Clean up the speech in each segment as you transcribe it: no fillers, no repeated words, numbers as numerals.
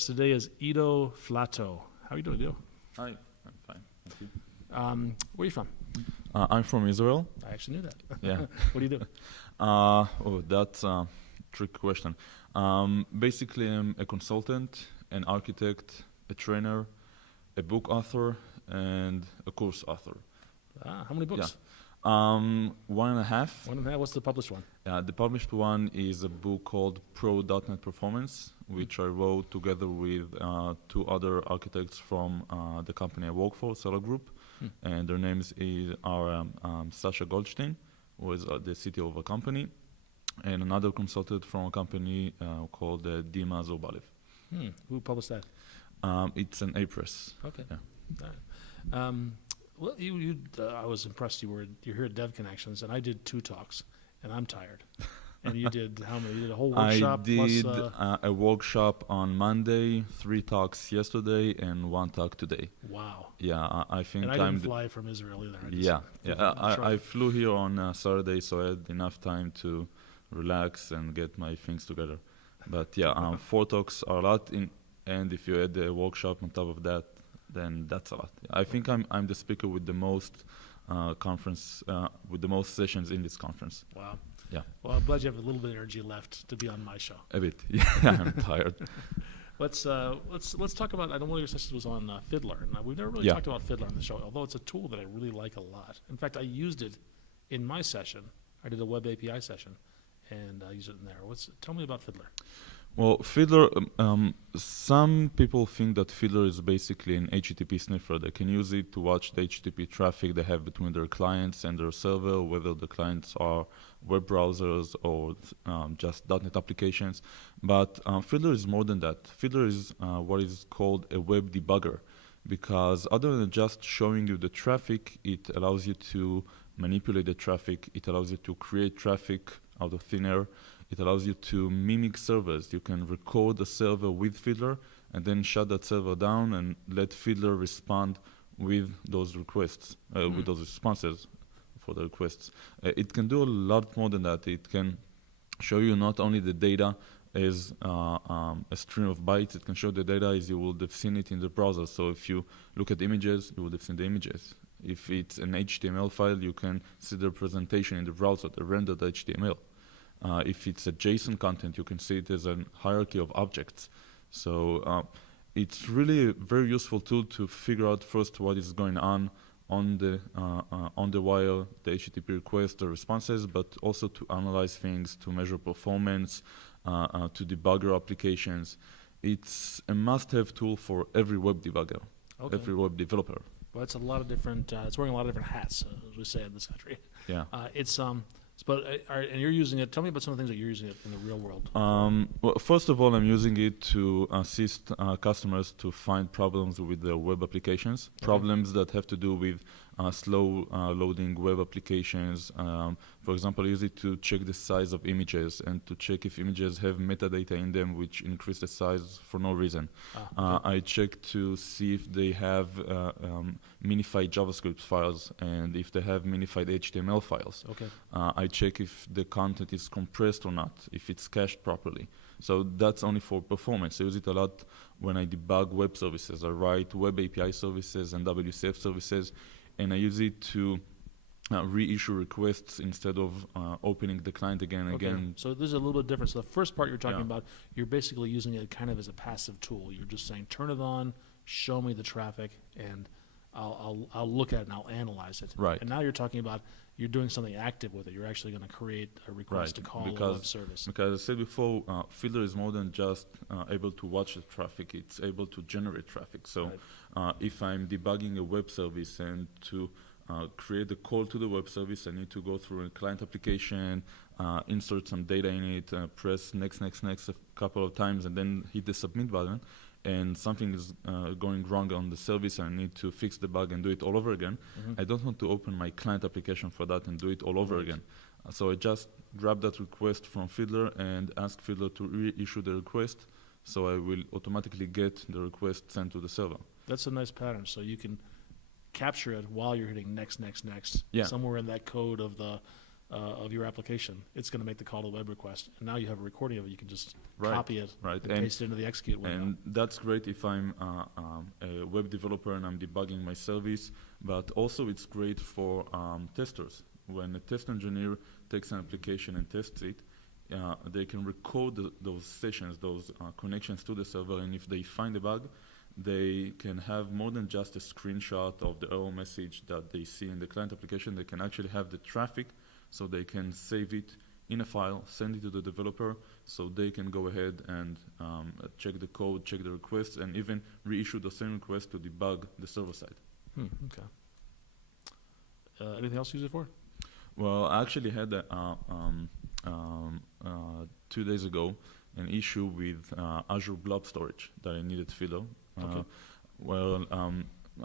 guest today is Ido Flatow. How are you doing, Ido? Hi, I'm fine. Thank you. Where are you from? I'm from Israel. I actually knew that. Yeah. What do you do? That's a trick question. Basically, I'm a consultant, an architect, a trainer, a book author, and a course author. How many books? One and a half. One and a half. What's the published one? The published one is a book called Pro.NET Performance, which I wrote together with two other architects from the company I work for, Seller Group, and their names are Sasha Goldstein, who is the CTO of a company, and another consultant from a company called Dima Zorbalev. Who published that? It's an A-Press. Okay. Yeah. Well, I was impressed. You're here at Dev Connections, and I did 2 talks, and I'm tired. And you did how many? You did a whole workshop? I did plus, a workshop on Monday, 3 talks yesterday, and 1 talk today. Wow. Yeah, I think and I didn't fly from Israel either. I flew here on Saturday, so I had enough time to relax and get my things together. But yeah, 4 talks are a lot, and if you add the workshop on top of that, then that's a lot. I think I'm the speaker with the most with the most sessions in this conference. Wow. Yeah. Well, I'm glad you have a little bit of energy left to be on my show. A bit. Yeah, I'm tired. Let's talk about. I know one of your sessions was on Fiddler, and we've never really talked about Fiddler on the show. Although it's a tool that I really like a lot. In fact, I used it in my session. I did a web API session, and I used it in there. Tell me about Fiddler. Well, Fiddler, some people think that Fiddler is basically an HTTP sniffer. They can use it to watch the HTTP traffic they have between their clients and their server, whether the clients are web browsers or just .NET applications. But Fiddler is more than that. Fiddler is what is called a web debugger, because other than just showing you the traffic, it allows you to manipulate the traffic. It allows you to create traffic out of thin air. It allows you to mimic servers. You can record a server with Fiddler and then shut that server down and let Fiddler respond with those requests, with those responses for the requests. It can do a lot more than that. It can show you not only the data as a stream of bytes, it can show the data as you would have seen it in the browser. So if you look at images, you would have seen the images. If it's an HTML file, you can see the representation in the browser, the rendered HTML. If it's a JSON content, you can see it as a hierarchy of objects. So it's really a very useful tool to figure out first what is going on the wire, the HTTP requests, the responses, but also to analyze things, to measure performance, to debug your applications. It's a must-have tool for every web debugger, every web developer. Well, it's a lot of different. It's wearing a lot of different hats, as we say in this country. Yeah. And you're using it. Tell me about some of the things that you're using it in the real world. Well, first of all, I'm using it to assist customers to find problems with their web applications, problems that have to do with slow loading web applications. For example, I use it to check the size of images and to check if images have metadata in them which increase the size for no reason. I check to see if they have minified JavaScript files and if they have minified HTML files. I check if the content is compressed or not, if it's cached properly. So that's only for performance. I use it a lot when I debug web services. I write web API services and WCF services, and I use it to reissue requests instead of opening the client again and again. So there's a little bit different. So the first part you're talking about, you're basically using it kind of as a passive tool. You're just saying, turn it on, show me the traffic, and I'll look at it and I'll analyze it. Right. And now you're talking about you're doing something active with it. You're actually going to create a request to call a web service. Because I said before, Fiddler is more than just able to watch the traffic. It's able to generate traffic. So if I'm debugging a web service and to create a call to the web service, I need to go through a client application, insert some data in it, press next a couple of times, and then hit the submit button. And something is going wrong on the service and I need to fix the bug and do it all over again. I don't want to open my client application for that and do it all over again. So I just grab that request from Fiddler and ask Fiddler to reissue the request, so I will automatically get the request sent to the server. That's a nice pattern. So you can capture it while you're hitting next, Yeah. somewhere in that code of the of your application, it's going to make the call to web request. And now you have a recording of it. You can just Right, copy it right. and paste it into the execute window. And that's great if I'm a web developer and I'm debugging my service, but also it's great for testers. When a test engineer takes an application and tests it, they can record those sessions, those connections to the server, and if they find a bug, they can have more than just a screenshot of the error message that they see in the client application. They can actually have the traffic, so they can save it in a file, send it to the developer, so they can go ahead and check the code, check the requests, and even reissue the same request to debug the server side. Okay. Anything else to use it for? Well, I actually had 2 days ago an issue with Azure Blob Storage that I needed Fiddler. Okay.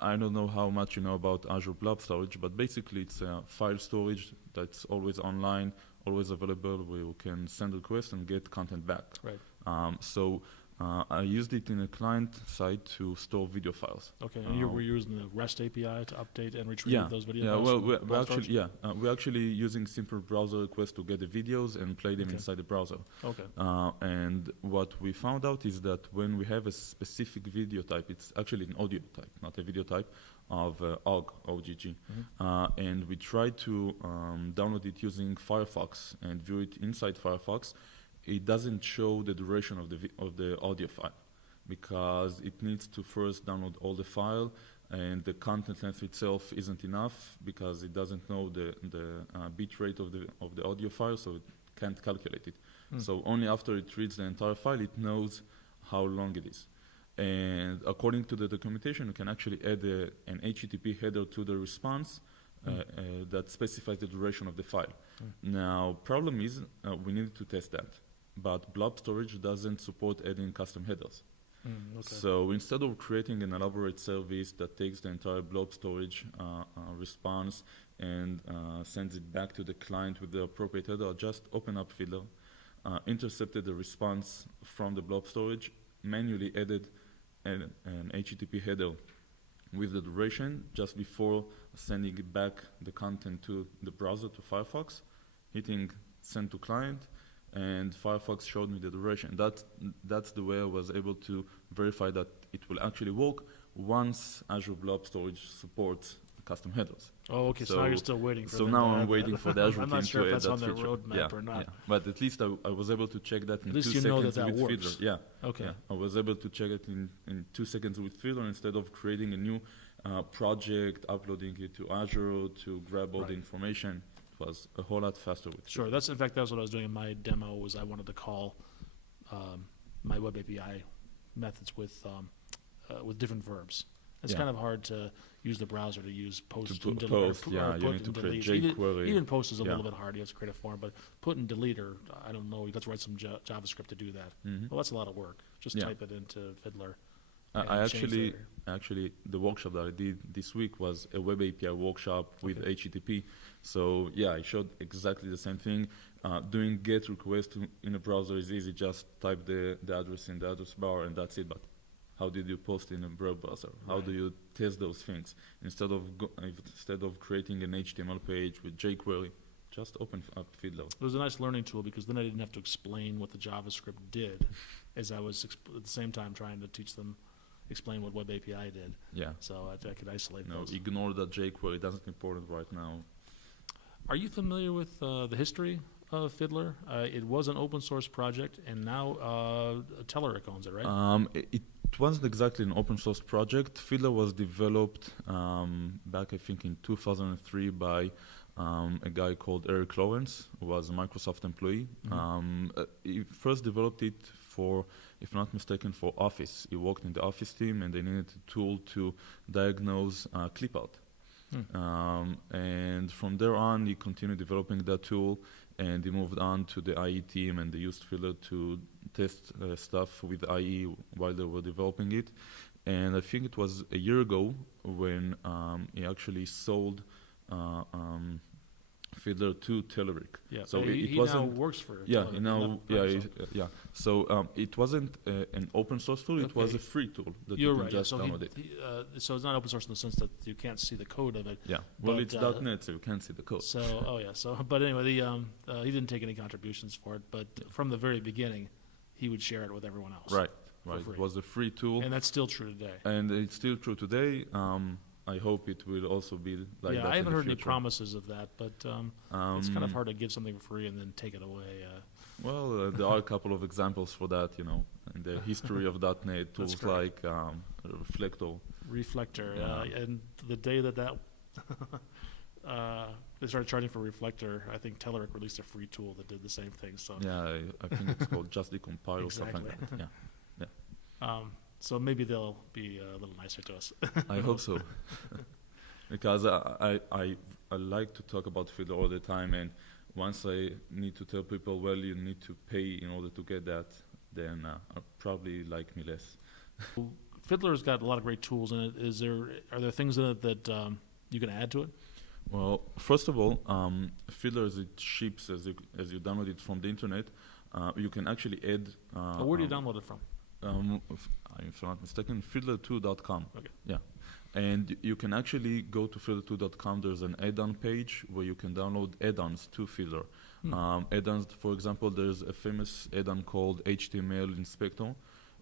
I don't know how much you know about Azure Blob Storage, but basically it's a file storage that's always online, always available, where you can send requests and get content back. Right. I used it in a client side to store video files. Okay. And you were using the REST API to update and retrieve those video files? We're actually using simple browser requests to get the videos and play them inside the browser. Okay. And what we found out is that when we have a specific video type, it's actually an audio type, not a video type, of OGG. And we try to download it using Firefox and view it inside Firefox. It doesn't show the duration of the audio file because it needs to first download all the file, and the content length itself isn't enough because it doesn't know the bit rate of the audio file, so it can't calculate it. So only after it reads the entire file, it knows how long it is. And according to the documentation, you can actually add an HTTP header to the response that specifies the duration of the file. Now, problem is we needed to test that. But Blob Storage doesn't support adding custom headers. So instead of creating an elaborate service that takes the entire Blob Storage response and sends it back to the client with the appropriate header, I just open up Fiddler, intercepted the response from the Blob Storage, manually added an HTTP header with the duration just before sending it back the content to the browser, to Firefox, hitting send to client, and Firefox showed me the duration. That's the way I was able to verify that it will actually work once Azure Blob Storage supports custom headers. Oh, okay. So now you're still waiting for So them now to I'm add waiting that. for the Azure I'm team not sure to if add that's that on their feature. roadmap or not. But at least I was able to check that in 2 least seconds you know that with works. Fiddler. Okay. Yeah, I was able to check it in 2 seconds with Fiddler instead of creating a new project, uploading it to Azure to grab all the information. It was a whole lot faster with Sure. Fiddler. In fact, that was what I was doing in my demo. Was I wanted to call my web API methods with different verbs. It's kind of hard to use the browser to use post and delete. Post, you need to create jQuery. Even post is a little bit hard. You have to create a form, but put and delete, or I don't know, you have to write some JavaScript to do that. Well, that's a lot of work. Just type it into Fiddler. I actually, the workshop that I did this week was a web API workshop with HTTP. So yeah, I showed exactly the same thing. Doing GET request in a browser is easy. Just type the address in the address bar and that's it. But how did you post in a web browser? How do you test those things? Instead of creating an HTML page with jQuery, just open up Fiddler. It was a nice learning tool because then I didn't have to explain what the JavaScript did, as I was at the same time trying to teach them, explain what Web API did. Yeah. So I could isolate those. Ignore that jQuery. It doesn't important right now. Are you familiar with the history of Fiddler? It was an open source project, and now Telerik owns it, right? It wasn't exactly an open source project. Fiddler was developed back, I think, in 2003 by a guy called Eric Lawrence, who was a Microsoft employee. He first developed it for, if not mistaken, for Office. He worked in the Office team, and they needed a tool to diagnose clip out. And from there on, he continued developing that tool, and he moved on to the IE team, and they used Fiddler to test stuff with IE while they were developing it. And I think it was a year ago when he actually sold Fiddler to Telerik. Yeah. So he it now wasn't. works for. Yeah, Telerik. you know, He left Microsoft. yeah. So it wasn't an open source tool. It was Okay. a free tool that You're you can right. just So download it. so it's not open source in the sense that you can't see the code of it. Yeah. Well, but, it's .NET, so you can't see the code. So but anyway, he didn't take any contributions for it. But from the very beginning, he would share it with everyone else. Right. free. It was a free tool, And that's still true today. and it's still true today. I hope it will also be like Yeah, that I haven't in the heard any future. promises of that, but it's kind of hard to give something for free and then take it away. Well, there are a couple of examples for that, you know, in the history of .NET tools correct. like Flatow. Reflector, Yeah. and the day that they started charging for Reflector, I think Telerik released a free tool that did the same thing. So Yeah, I think it's called Just Decompile or something like Exactly. that. Yeah, so maybe they'll be a little nicer to us. I hope so. Because I like to talk about Fiddler all the time, and once I need to tell people, well, you need to pay in order to get that, then I'll probably like me less. Fiddler's got a lot of great tools in it. Are there things in it that you can add to it? Well, first of all, Fiddler as it ships as you download it from the internet, you can actually add. Where do you download it from? If I'm not mistaken, fiddler2.com. Okay. Yeah, and you can actually go to fiddler2.com. There's an add-on page where you can download add-ons to Fiddler. Add-ons, for example, there's a famous add-on called HTML Inspector,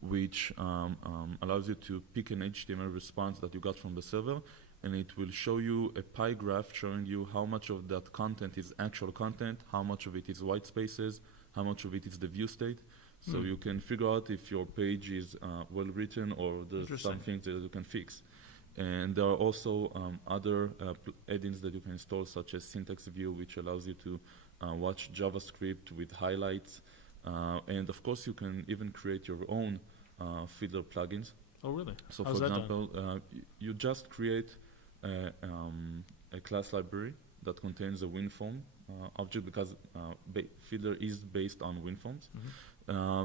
which allows you to pick an HTML response that you got from the server, and it will show you a pie graph showing you how much of that content is actual content, how much of it is white spaces, how much of it is the view state. So you can figure out if your page is well written or there's some things that you can fix. And there are also other add-ins that you can install, such as Syntax View, which allows you to watch JavaScript with highlights. And of course, you can even create your own Fiddler plugins. Oh, really? So How's for that example, you just create a class library that contains a WinForm object, because Fiddler is based on WinForms.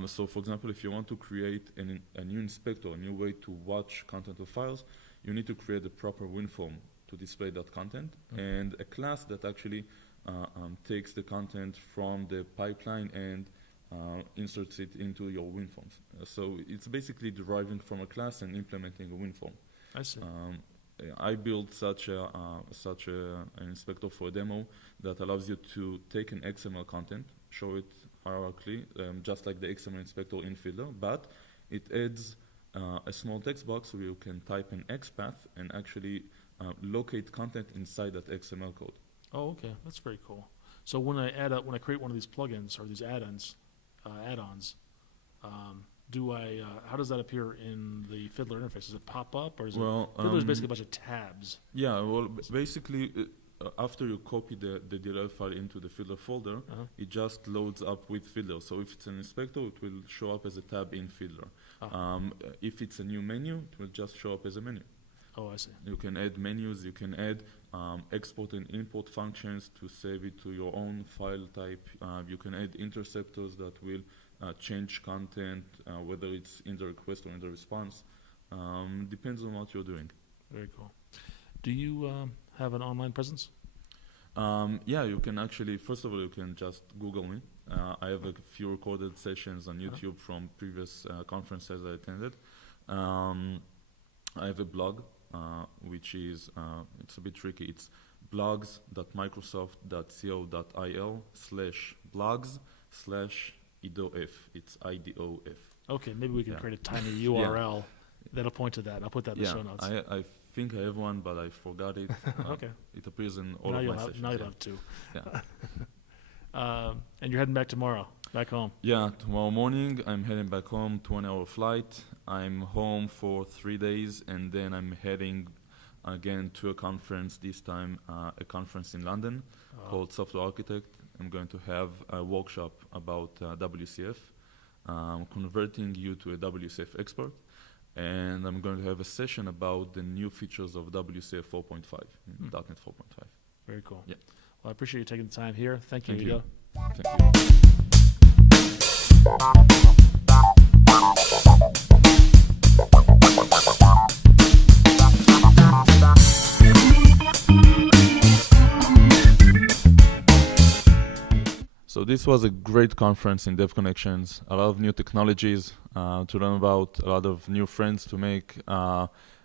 So for example, if you want to create a new inspector, a new way to watch content of files, you need to create a proper WinForm to display that content, and a class that actually takes the content from the pipeline and inserts it into your WinForms. So it's basically deriving from a class and implementing a WinForm. I see. I built such an inspector for a demo that allows you to take an XML content, show it hierarchically, just like the XML inspector in Fiddler, but it adds a small text box where you can type an XPath and actually locate content inside that XML code. Oh, okay. That's very cool. So when I create one of these plugins or these add-ons, how does that appear in the Fiddler interface? Does it pop up, or is Fiddler's basically a bunch of tabs? Yeah, well, basically, after you copy the DLL file into the Fiddler folder, it just loads up with Fiddler. So if it's an inspector, it will show up as a tab in Fiddler. If it's a new menu, it will just show up as a menu. Oh, I see. You can add menus, you can add export and import functions to save it to your own file type. You can add interceptors that will change content, whether it's in the request or in the response. Depends on what you're doing. Very cool. Do you have an online presence? Yeah, you can actually, first of all, you can just Google me. I have a few recorded sessions on YouTube from previous conferences I attended. I have a blog, which is, it's a bit tricky. It's blogs.microsoft.co.il/blogs/IDOF. It's IDOF. Okay, maybe we can create a tiny URL that'll point to that. I'll put that in the show notes. I think I have one, but I forgot it. Okay. It appears in all Now of you'll my have, sessions. now you'll have two. Yeah. And you're heading back tomorrow, back home. Yeah, tomorrow morning I'm heading back home, 2-hour flight. I'm home for 3 days, and then I'm heading again to a conference, this time a conference in London called Software Architect. I'm going to have a workshop about WCF, converting you to a WCF expert, and I'm going to have a session about the new features of WCF 4.5, .NET 4.5. Very cool. Yeah. Well, I appreciate you taking the time here. Thank you, Thank you. Ido. Thank you. So this was a great conference in Dev Connections, a lot of new technologies to learn about, a lot of new friends to make,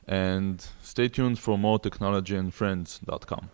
and stay tuned for more technologyandfriends.com.